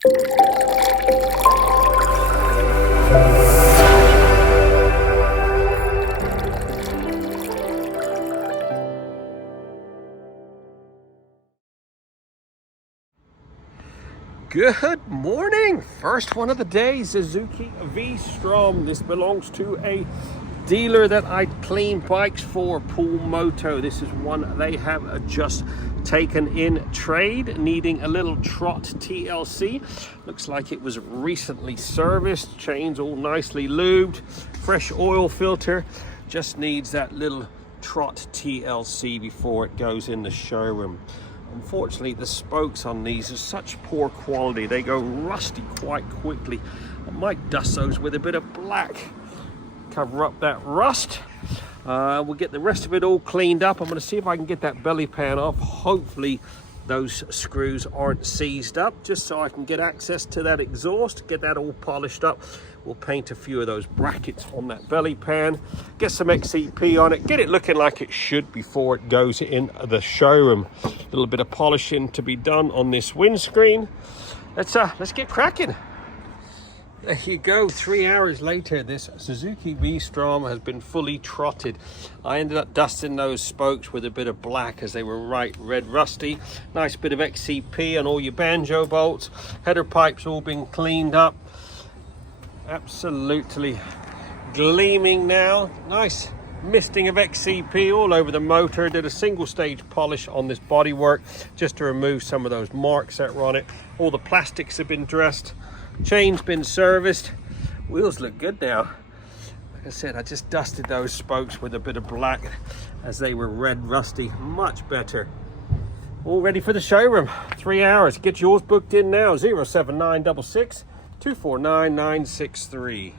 Good morning. First one of the day, Suzuki V-Strom. This belongs to a dealer that I clean bikes for, Pool Moto. This is one they have just taken in trade, needing a little trot TLC. Looks like it was recently serviced, chains all nicely lubed, fresh oil filter. Just needs that little trot TLC before it goes in the showroom. Unfortunately, the spokes on these are such poor quality. They go rusty quite quickly. I might dust those with a bit of black. Cover up that rust. We'll get the rest of it all cleaned up. I'm going to see if I can get that belly pan off. Hopefully those screws aren't seized up, just so I can get access to that exhaust, get that all polished up. We'll paint a few of those brackets on that belly pan, get some XCP on it, get it looking like it should before it goes in the showroom. A little bit of polishing to be done on this windscreen. Let's get cracking. There you go, 3 hours later, this Suzuki V-Strom has been fully trotted. I ended up dusting those spokes with a bit of black as they were right red rusty. Nice bit of XCP on all your banjo bolts. Header pipes all been cleaned up. Absolutely gleaming now. Nice misting of XCP all over the motor. Did a single stage polish on this bodywork just to remove some of those marks that were on it. All the plastics have been dressed. Chain's been serviced. Wheels look good now. Like I said, I just dusted those spokes with a bit of black as they were red rusty. Much better. All ready for the showroom. 3 hours. Get yours booked in now. 07966 249 963.